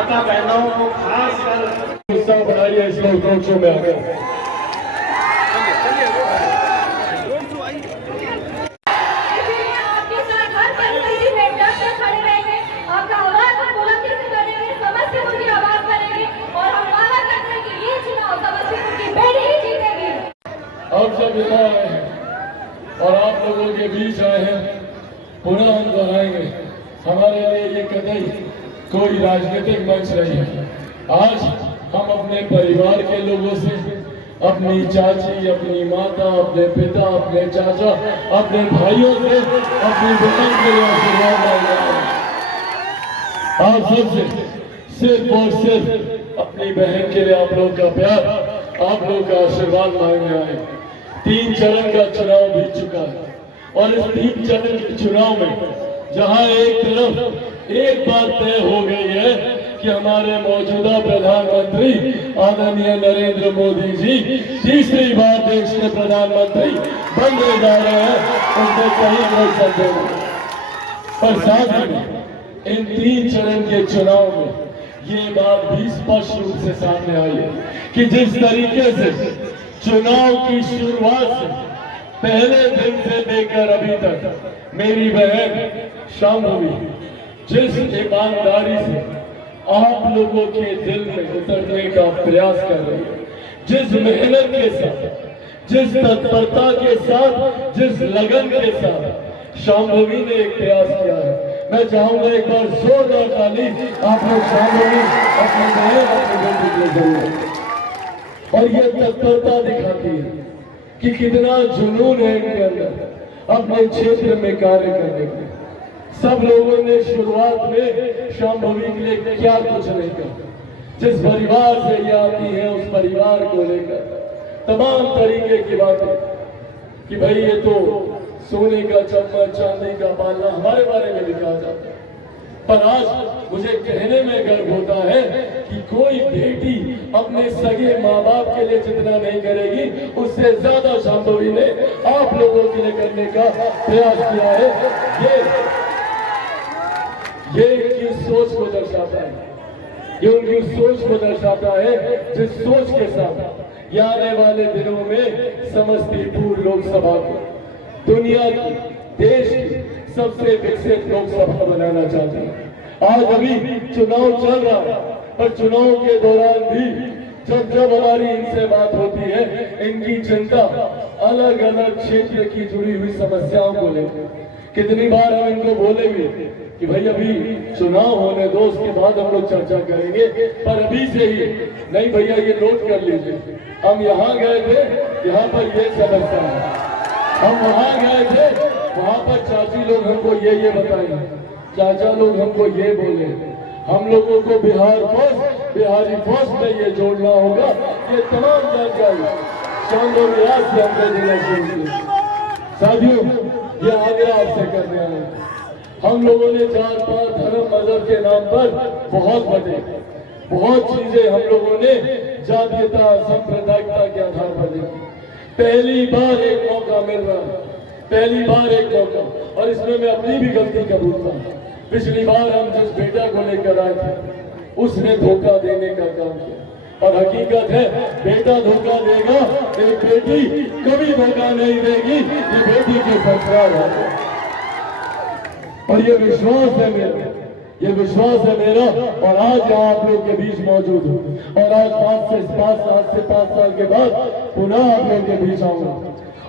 माता बहनों को खास कर उत्साह बढ़ाइए इस रोड शो में आकर। अब जब यहाँ आए हैं और आप लोगों के बीच आए हैं, पुनः हम दोहराएंगे, हमारे लिए ये कतई कोई राजनीतिक मंच नहीं है। आज हम अपने परिवार के लोगों से, अपनी चाची, अपनी माता, अपने पिता, अपने चाचा, अपने भाइयों से, अपनी बहन के लिए आशीर्वाद मांग रहे हैं। आप सबसे सिर्फ और सिर्फ अपनी बहन के लिए आप लोग का प्यार, आप लोग का आशीर्वाद मांगने आए। 3 चरण का चुनाव बीत चुका है और इस 3 चरण के चुनाव में जहां एक तरफ एक बात तय हो गई है कि हमारे मौजूदा प्रधानमंत्री आदरणीय नरेंद्र मोदी जी तीसरी बार देश के प्रधानमंत्री बनने जा रहे हैं, उनमें कहीं कोई संदेह नहीं। पर साथ ही इन 3 चरण के चुनाव में ये बात भी स्पष्ट रूप से सामने आई है कि जिस तरीके से चुनाव की शुरुआत से पहले दिन से लेकर अभी तक मेरी बहन शांभवी जिस ईमानदारी से आप लोगों के दिल में उतरने का प्रयास कर रही है, जिस मेहनत के साथ, जिस तत्परता के साथ, जिस लगन के साथ शांभवी ने एक प्रयास किया है, मैं चाहूंगा एक बार जोरदार ताली आप लोग शांभवी अपने बहन अपने बेटे के जरूर। और ये तत्परता दिखाती है कि कितना जुनून है इनके अंदर अपने क्षेत्र में कार्य करने के। सब लोगों ने शुरुआत में शांभवी के लिए क्या कुछ नहीं कहा। जिस परिवार से ये आती है उस परिवार को लेकर तमाम तरीके की बातें कि भाई ये तो सोने का चम्मच, चांदी का पालना, हमारे बारे में भी कहा जाता है। पर आज मुझे कहने में गर्व होता है कि कोई बेटी अपने सगे माँ बाप के लिए जितना नहीं करेगी उससे ज्यादा शांभवी ने आप लोगों के लिए करने का प्रयास किया है। ये उनकी सोच को दर्शाता है, ये उनकी सोच को दर्शाता है जिस सोच के साथ ये आने वाले दिनों में समस्तीपुर लोकसभा को दुनिया की, देश की सबसे विकसित लोकसभा बनाना चाहते हैं। आज अभी चुनाव चल रहा है, पर चुनाव के दौरान भी जब हमारी इनसे बात होती है, इनकी चिंता अलग अलग क्षेत्र की जुड़ी हुई समस्याओं को लेकर। कितनी बार हम इनको बोले भी कि भाई अभी चुनाव होने दो, उसके बाद हम लोग चर्चा करेंगे, पर अभी से ही नहीं भैया, ये नोट कर लीजिए, हम यहाँ गए थे, यहाँ पर ये समस्या है, हम वहां गए थे, वहां पर चाची लोग हमको ये बताए, चाचा लोग हमको ये बोले, हम लोगों को बिहारी फौज में ये जोड़ना होगा। ये तमाम जानकारी शांभवी आज से हमको देना चाहिए। साथियों, ये आग्रह आपसे करने आए, हम लोगों ने जात पात धर्म मजहब के नाम पर बहुत बटे, बहुत चीजें हम लोगों ने जातीयता सांप्रदायिकता के आधार पर देखी। पहली बार एक मौका मिल रहा है, पहली बार एक मौका, और इसमें मैं अपनी भी गलती कबूलता हूं। पिछली बार हम जिस बेटा को लेकर आए थे उसने धोखा देने का काम किया, और हकीकत है बेटा धोखा देगा, एक बेटी कभी धोखा नहीं देगी। ये बेटी के संस्कार है और ये विश्वास है मेरा, ये विश्वास है मेरा। और आज यहाँ आप लोग के बीच मौजूद हूँ, और आज 5 साल के बाद पुनः आप लोग के बीच आऊंगा।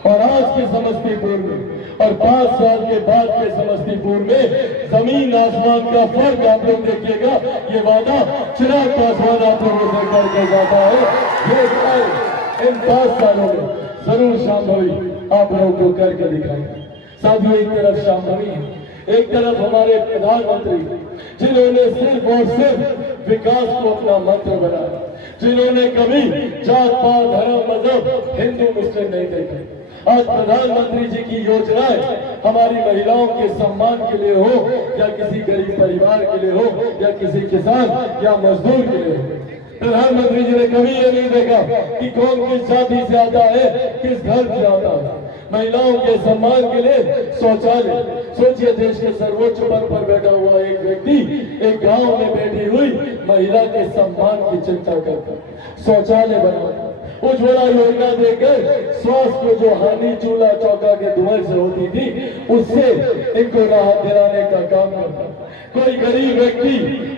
और आज के समस्तीपुर में और 5 साल के बाद के समस्तीपुर में जमीन आसमान का फर्क आप लोग देखिएगा। ये वादा चिराग पासवान आप लोगों से करके जाता है, ये इन 5 सालों में जरूर शांभवी आप लोगों को करके दिखाएंगे। साथियों, एक तरफ शांभवी है, एक तरफ हमारे प्रधानमंत्री जिन्होंने सिर्फ और सिर्फ विकास को अपना मंत्र बनाया, जिन्होंने कभी जात पात धर्म मजहब हिंदू मुस्लिम नहीं देखे। आज प्रधानमंत्री जी की योजनाएं हमारी महिलाओं के सम्मान के लिए हो, या किसी गरीब परिवार के लिए हो, या किसी किसान या मजदूर के लिए हो। प्रधानमंत्री जी ने कभी ये नहीं देखा कि कौन किस जाति से आता है, किस धर्म से आता है। महिलाओं के सम्मान के लिए शौचालय। सोचिए, देश के सर्वोच्च पद पर बैठा हुआ एक व्यक्ति एक गांव में बैठी हुई महिला के सम्मान की चिंता करता, शौचालय बनाता, उज्ज्वला योजना देकर स्वास्थ्य को जो हानि चूल्हा चौका के धुएं से होती थी उससे इनको राहत दिलाने का काम करता। कोई गरीब व्यक्ति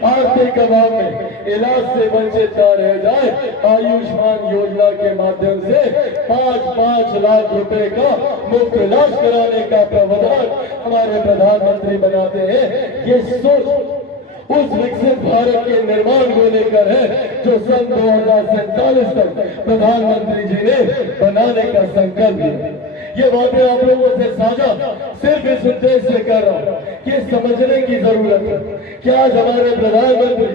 आर्थिक अभाव में इलाज से वंचित न रह जाए, आयुष्मान योजना के माध्यम से 5-5 लाख रुपए का मुफ्त इलाज कराने का प्रावधान हमारे प्रधानमंत्री बनाते हैं। ये सोच उस विकसित भारत के निर्माण को लेकर है जो सन 2047 तक प्रधानमंत्री जी ने बनाने का संकल्प लिया। ये बातें आप लोगों से साझा सिर्फ इस उद्देश्य से कर रहा हूँ कि समझने की जरूरत है कि आज हमारे प्रधानमंत्री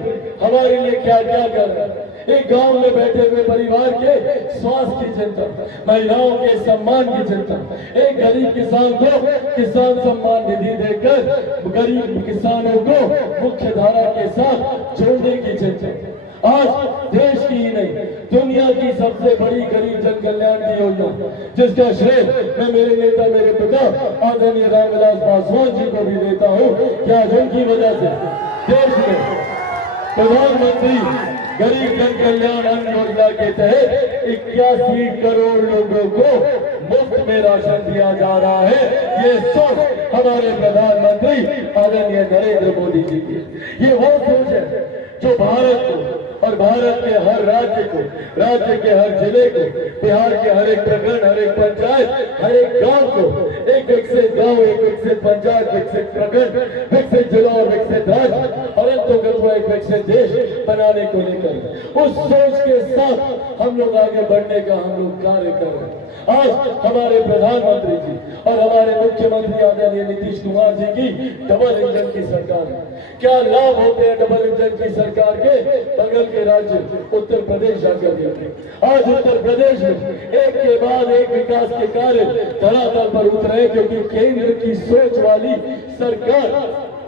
हमारे लिए क्या क्या कर रहे हैं। एक गांव में बैठे हुए परिवार के स्वास्थ्य की चिंता, महिलाओं के सम्मान की चिंता, एक गरीब किसान को किसान सम्मान निधि देकर गरीब किसानों को मुख्य धारा के साथ जोड़ने की चिंता। आज देश की ही नहीं दुनिया की सबसे बड़ी गरीब जन कल्याण की योजना, जिसका श्रेय मैं मेरे नेता मेरे पिता आदरणीय रामविलास पासवान जी को भी देता हूँ। क्या जिनकी वजह से देश में प्रधानमंत्री गरीब जन कल्याण अन्न योजना के तहत 81 करोड़ लोगों को मुफ्त में राशन दिया जा रहा है। ये सोच हमारे प्रधानमंत्री आदरणीय नरेंद्र मोदी जी की। ये वो सोच है जो भारत को और भारत के हर राज्य को, राज्य के हर जिले को, बिहार के हर एक प्रखंड, हर एक पंचायत, हर एक गांव को एक विकसित गांव, एक विकसित पंचायत, विकसित प्रखंड, विकसित जिला और विकसित राज्य और अंतर्गत एक विकसित देश बनाने को लेकर उस सोच के साथ हम लोग आगे बढ़ने का हम लोग कार्य कर रहे हैं। आज हमारे प्रधानमंत्री जी और हमारे मुख्यमंत्री आदरणीय नीतीश कुमार जी की डबल इंजन की सरकार है। क्या लाभ होते हैं डबल इंजन की सरकार के? बगल के राज्य उत्तर प्रदेश जाकर देखिए। आज उत्तर प्रदेश में एक के बाद एक विकास के कार्य धरातल पर उतरे, क्योंकि केंद्र की सोच वाली सरकार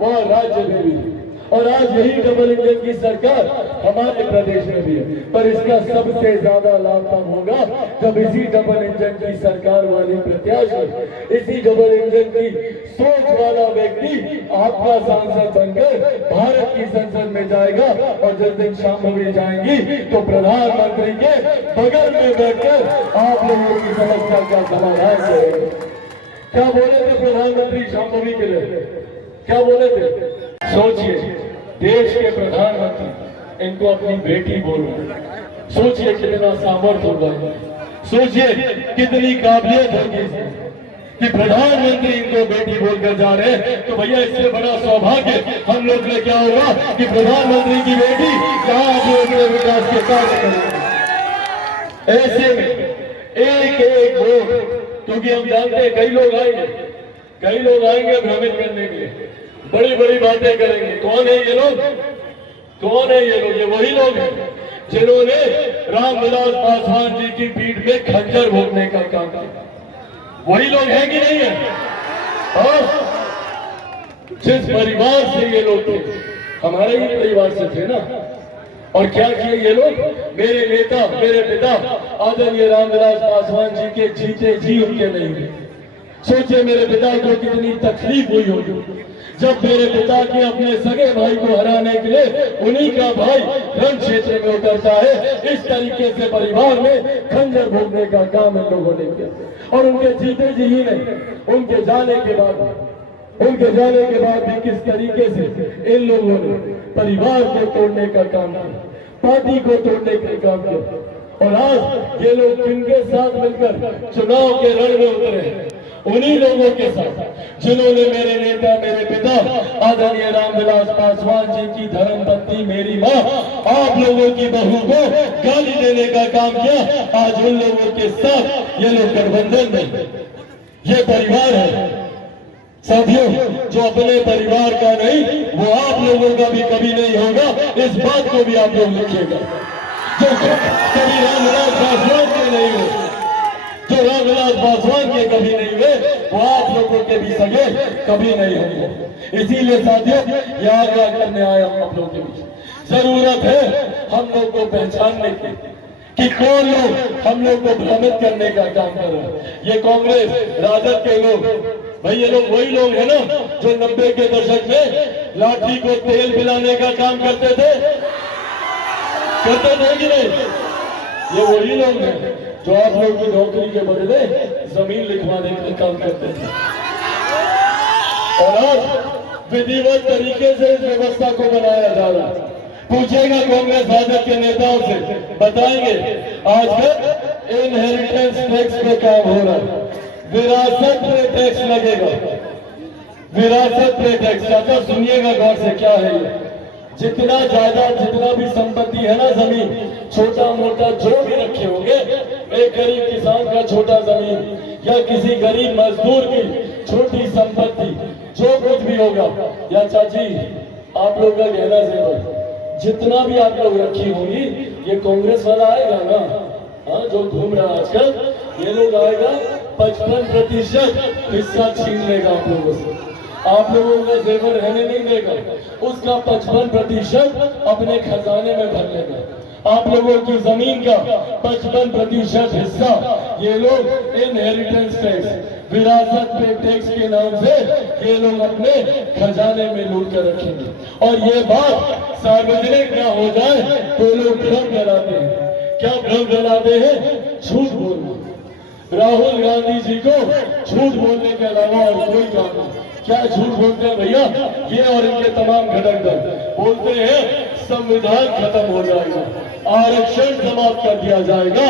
वहाँ राज्य में भी है और आज यही डबल इंजन की सरकार हमारे प्रदेश में भी है। पर इसका सबसे ज्यादा लाभ तब होगा जब इसी डबल इंजन की सरकार वाली प्रत्याशी, इसी डबल इंजन की सोच वाला व्यक्ति आपका सांसद बनकर भारत की संसद में जाएगा और जिस दिन शांभवी जाएंगी तो प्रधानमंत्री के बगल में बैठकर आप लोगों की समस्या का समाधान करेंगे। क्या बोले थे प्रधानमंत्री शांभवी के लिए? क्या बोले थे? सोचिए, देश के प्रधानमंत्री इनको अपनी बेटी बोल रहे। सोचिए कितना सामर्थ्य होगा, सोचिए कितनी काबिलियत होगी कि प्रधानमंत्री इनको बेटी बोलकर जा रहे हैं। तो भैया इससे बड़ा सौभाग्य हम लोग ने क्या होगा कि प्रधानमंत्री की बेटी यहाँ अपने विकास के कार्य करेंगे। ऐसे में एक एक वोट, क्योंकि हम जानते हैं कई लोग आएंगे भ्रमित करने के लिए, बड़ी बड़ी बातें करेंगे। कौन है ये लोग? कौन है ये लोग? ये वही लोग हैं जिन्होंने रामविलास पासवान जी की पीठ में खंजर भोगने का काम किया। वही लोग हैं कि नहीं है? और जिस परिवार से ये लोग थे, हमारे ही परिवार से थे ना। और क्या किए ये लोग? मेरे नेता मेरे पिता आदरणीय रामविलास पासवान जी के जीते जी उनके नहीं हुए। सोचिए मेरे पिता को कितनी तकलीफ हुई होगी जब मेरे पिता के अपने सगे भाई को हराने के लिए उन्हीं का भाई रण क्षेत्र में उतरता है। इस तरीके से परिवार में खंजर भोगने का काम इन लोगों ने किया। और उनके जीते जी ही नहीं, उनके जाने के बाद भी किस तरीके से इन लोगों ने परिवार को तोड़ने का काम किया, पार्टी को तोड़ने का काम किया। और आज ये लोग किनके साथ मिलकर चुनाव के रण में उतरे? उन्हीं लोगों के साथ जिन्होंने मेरे नेता मेरे पिता आदरणीय रामविलास पासवान जी की धर्मपत्नी मेरी माँ आप लोगों की बहू को गाली देने का काम किया। आज उन लोगों के साथ ये लोग गठबंधन में, ये परिवार है साथियों जो अपने परिवार का नहीं वो आप लोगों का भी कभी नहीं होगा। इस बात को भी आप लोग लिखिएगा। जो कभी रामविलास पासवान के नहीं हुए, जो रामविलास पासवान के कभी नहीं हुए, वो आप लोगों के भी सगे कभी नहीं होंगे। इसीलिए साथियों यहाँ आग्रह करने आया हम लोगों के बीच। जरूरत है हम लोग को पहचानने की कि कौन लोग हम लोग को भ्रमित करने का काम कर रहे हैं। ये कांग्रेस राजद के लोग, भाई ये लोग वही लोग हैं ना जो 90 के दशक में लाठी को तेल पिलाने का काम करते थे कि नहीं? ये वही लोग हैं जो आप लोग की नौकरी के बदले जमीन लिखवाने का काम करते थे। और आज विधिवत तरीके से इस व्यवस्था को बनाया जा रहा है। पूछेगा कांग्रेस राजद के नेताओं से, बताएंगे आजकल इनहेरिटेंस टैक्स पे काम हो रहा है, विरासत पे टैक्स लगेगा, विरासत पे टैक्स। चाचा सुनिएगा गौर से, क्या है ये? जितना ज्यादा जितना भी संपत्ति है ना, जमीन छोटा मोटा जो भी रखे होंगे, एक गरीब किसान का छोटा जमीन या किसी गरीब मजदूर की छोटी संपत्ति, जो कुछ भी होगा, या चाची आप लोग का गहना जेवर जितना भी आप लोग रखी होंगी, ये कांग्रेस वाला आएगा ना, हाँ जो घूम रहा आजकल, ये लोग आएगा 55% हिस्सा छीन लेगा आप लोगों से, आप लोगों का जेवर रहने नहीं देगा, उसका 55% अपने खजाने में भर लेगा। आप लोगों की जमीन का 55% हिस्सा ये लोग इनहेरिटेंस टैक्स, विरासत पे टैक्स के नाम से ये लोग अपने खजाने में लूट कर रखेंगे। और ये बात सार्वजनिक ना हो जाए तो लोग भ्रम फैलाते हैं। क्या भ्रम फैलाते हैं? झूठ बोलना। राहुल गांधी जी को झूठ बोलने के अलावा और कोई काम नहीं। क्या झूठ बोलते हैं भैया? ये और इनके तमाम घटक दल बोलते हैं संविधान खत्म हो जाएगा, आरक्षण समाप्त कर दिया जाएगा,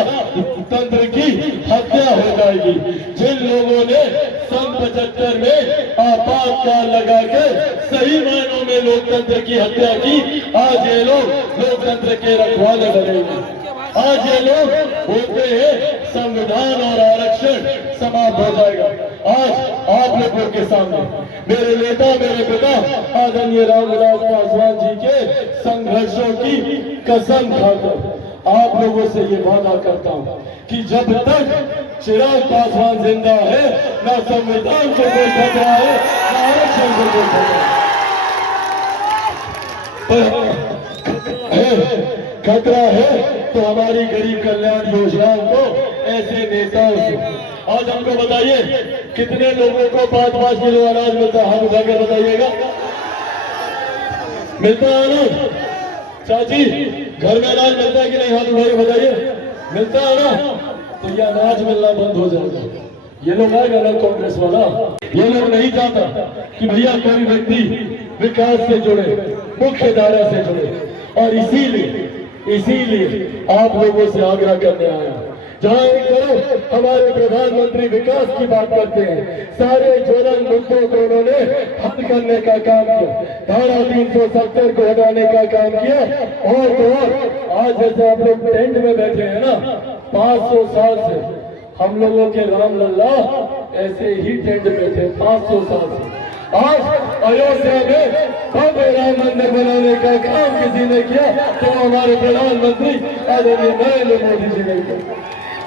तंत्र की हत्या हो जाएगी। जिन लोगों ने सन 75 में आपातकाल लगा के सही मायनों में लोकतंत्र की हत्या की, आज ये लोग लोकतंत्र के रखवाले बनेंगे। आज ये लोग बोलते हैं संविधान और आरक्षण समाप्त हो जाएगा। आज आप लोगों के सामने मेरे नेता, मेरे पिता आदरणीय रामविलास पासवान जी के संघर्षों की कसम खाकर आप लोगों से ये वादा करता हूं कि जब तक चिराग पासवान जिंदा है, ना संविधान को कोई खतरा है, ना आरक्षण को कोई खतरा है तो हमारी गरीब कल्याण योजनाओं को ऐसे नेताओं से। आज हमको बताइए कितने लोगों को 5-5 किलो अनाज मिलता है? हाथ उठा के बताइएगा, मिलता है अनाज? चाची घर में अनाज मिलता है कि नहीं? हाथ उठाइए बताइए, मिलता है ना? तो ये अनाज मिलना बंद हो जाएगा। ये लोग आएगा ना कांग्रेस वाला, ये लोग नहीं चाहता कि भैया कोई व्यक्ति विकास से जुड़े, मुख्य धारा से जुड़े। और इसीलिए आप लोगों से आग्रह करने आया। जहां एक तरफ हमारे प्रधानमंत्री विकास की बात करते हैं, सारे ज्वलन मुद्दों को उन्होंने हल करने का काम किया, धारा 370 को हटाने का काम किया। और तो और आज जैसे आप लोग टेंट में बैठे हैं ना, 500 साल से हम लोगों के राम लल्ला ऐसे ही टेंट में थे 500 साल से। आज अयोध्या में भव्य राम मंदिर बनाने का काम किसी ने किया तो हमारे प्रधानमंत्री आदरणीय नरेंद्र मोदी जी ने किया।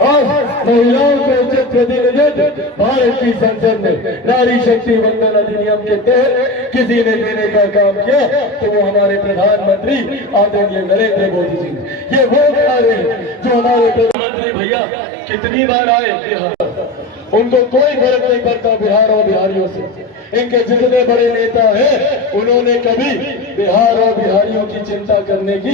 आज महिलाओं को उचित प्रतिनिधित्व भारत की संसद में नारी शक्ति वंदन अधिनियम के तहत किसी ने देने का काम किया तो वो हमारे प्रधानमंत्री आदरणीय नरेंद्र मोदी जी। ये वो कार्य है जो हमारे प्रधानमंत्री भैया कितनी बार आए बिहार, उनको कोई फर्क नहीं पड़ता बिहार और बिहारियों से। इनके जितने बड़े नेता हैं उन्होंने कभी बिहार और बिहारियों की चिंता करने की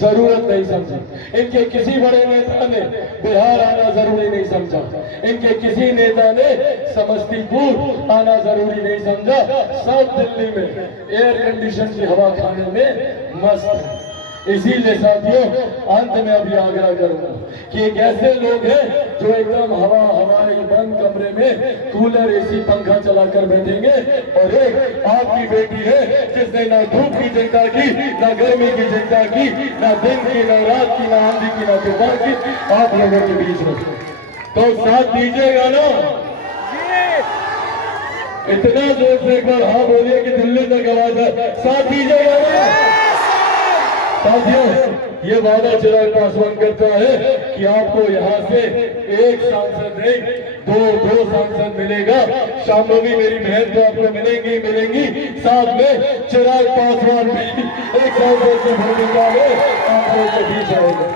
जरूरत नहीं समझी। इनके किसी बड़े नेता ने बिहार आना जरूरी नहीं समझा, इनके किसी नेता ने समस्तीपुर आना जरूरी नहीं समझा। सब दिल्ली में एयर कंडीशन की हवा खाने में मस्त है। इसीलिए साथियों अंत में अभी आग्रह करूंगा कि एक ऐसे लोग हैं जो एकदम हवाई बंद कमरे में कूलर एसी पंखा चलाकर बैठेंगे, और एक आपकी बेटी है जिसने ना धूप की चिंता की, ना गर्मी की चिंता की, ना दिन की, ना रात की, ना आंधी की, ना तूफान की, आप लोगों के बीच में। तो साथ दीजिएगा ना? इतना जोर से एक बार हाँ बोलिए कि दिल्ली तक आवाज है, साथ दीजिएगा ना? साथियों ये वादा चिराग पासवान करता है कि आपको यहाँ से एक सांसद नहीं, दो सांसद मिलेगा। शाम को भी मेरी बहन तो आपको मिलेंगी, साथ में चिराग पासवान भी एक सांसद की भूमिका में आप लोगों के बीच आएगा।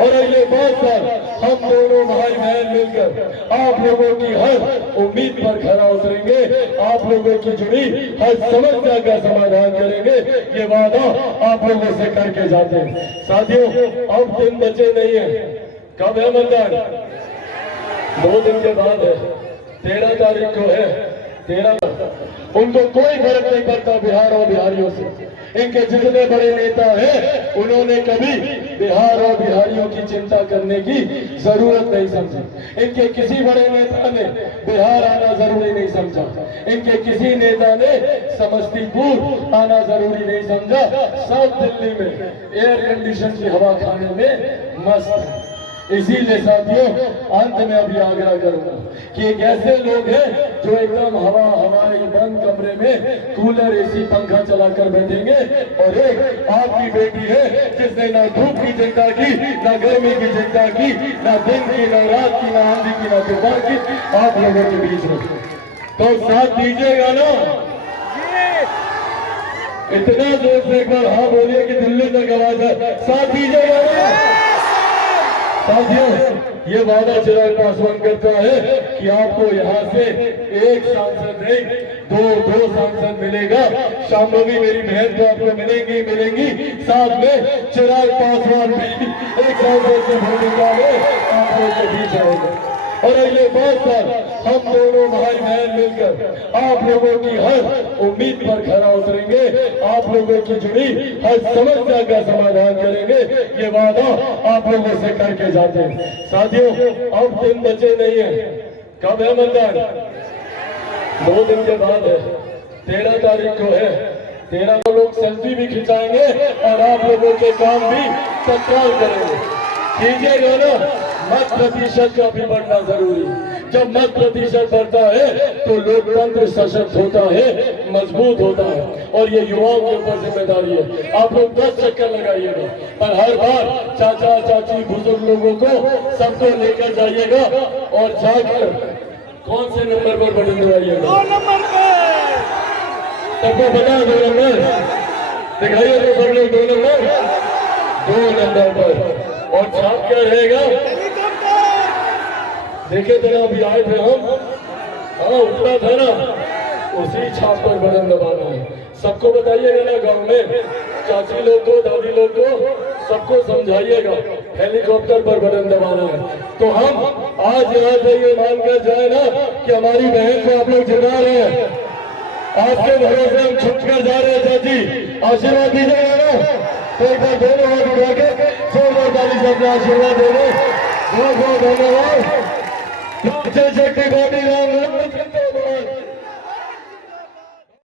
और अगले 5 साल हम दोनों भाई बहन मिलकर आप लोगों की हर उम्मीद पर खरा उतरेंगे, आप लोगों की जुड़ी हर समस्या का समाधान करेंगे, ये वादा आप लोगों से करके जाते हैं। साथियों, अब दिन बचे नहीं है। कब है मतदान? 2 दिन के बाद है, 13 तारीख को है। 13 उनको कोई फर्क नहीं पड़ता बिहार और बिहारियों से। इनके जितने बड़े नेता हैं उन्होंने कभी बिहार और बिहारियों की चिंता करने की जरूरत नहीं समझी। इनके किसी बड़े नेता ने बिहार आना जरूरी नहीं समझा। इनके किसी नेता ने समस्तीपुर आना जरूरी नहीं समझा। सब दिल्ली में एयर कंडीशन की हवा खाने में मस्त है। इसीलिए साथियों, अंत में अभी आग्रह करूंगा कि एक ऐसे लोग हैं जो एकदम हवाई बंद कमरे में कूलर एसी पंखा चलाकर बैठेंगे, और एक आपकी बेटी है जिसने ना धूप की चिंता की, ना गर्मी की चिंता की, ना दिन की, ना रात की, ना आंधी की, ना तूफान की, आप लोगों के बीच में। तो साथ दीजिएगा ना? इतना जोर से एक बार हाँ बोलिए कि दिल्ली तक आवाज है। साथ दीजिएगा ना? साथियों, ये वादा चिराग पासवान करता है कि आपको यहाँ से एक सांसद नहीं, दो सांसद मिलेगा। शांभवी मेरी बहन तो आपको मिलेंगी, साथ में चिराग पासवान भी एक सांसद की भूमिका में आप लोगों के बीच आएगा। और अगले 5 साल हम दोनों भाई बहन मिलकर आप लोगों की हर उम्मीद पर खरा उतरेंगे, आप लोगों की जुड़ी हर समस्या का समाधान करेंगे, ये वादा आप लोगों से करके जाते हैं। साथियों, अब दिन बचे नहीं है। कब है मतदान? 2 दिन के बाद है, 13 तारीख को है। 13 को लोग सेल्फी भी खिंचाएंगे और आप लोगों के काम भी तत्काल करेंगे। कीजिएगा ना? मत प्रतिशत का भी बढ़ना जरूरी। जब मत प्रतिशत बढ़ता है तो लोकतंत्र सशक्त होता है, मजबूत होता है, और ये युवाओं के ऊपर जिम्मेदारी है। आप लोग 10 चक्कर लगाइएगा, पर हर बार चाचा चाची बुजुर्ग लोगों को सबको लेकर जाइएगा और जाकर कौन से नंबर पर बटन दबाइएगा? 2 नंबर पे। सबको बता 2 नंबर दिखाइए तो सब लोग 2 नंबर पर। और छाप क्या रहेगा? देखे थे ना, अभी आए थे हम, हाँ उतना था ना, उसी छाप पर बटन दबाना है। सबको बताइएगा ना, गांव में चाची लोग को, दादी लोग को, सबको समझाइएगा हेलीकॉप्टर पर बटन दबाना है। तो हम आज यहाँ से ये मानकर जाए ना कि हमारी बहन को आप लोग जिता रहे हैं, आपके भरोसे हम छुट कर जा रहे हैं। चाची आशीर्वाद दीजिएगा ना? तो एक बार दोनों हाथ उठा के जोरदार ताली से अपना आशीर्वाद दे रहे। बहुत बहुत धन्यवाद। शक्ति बॉडी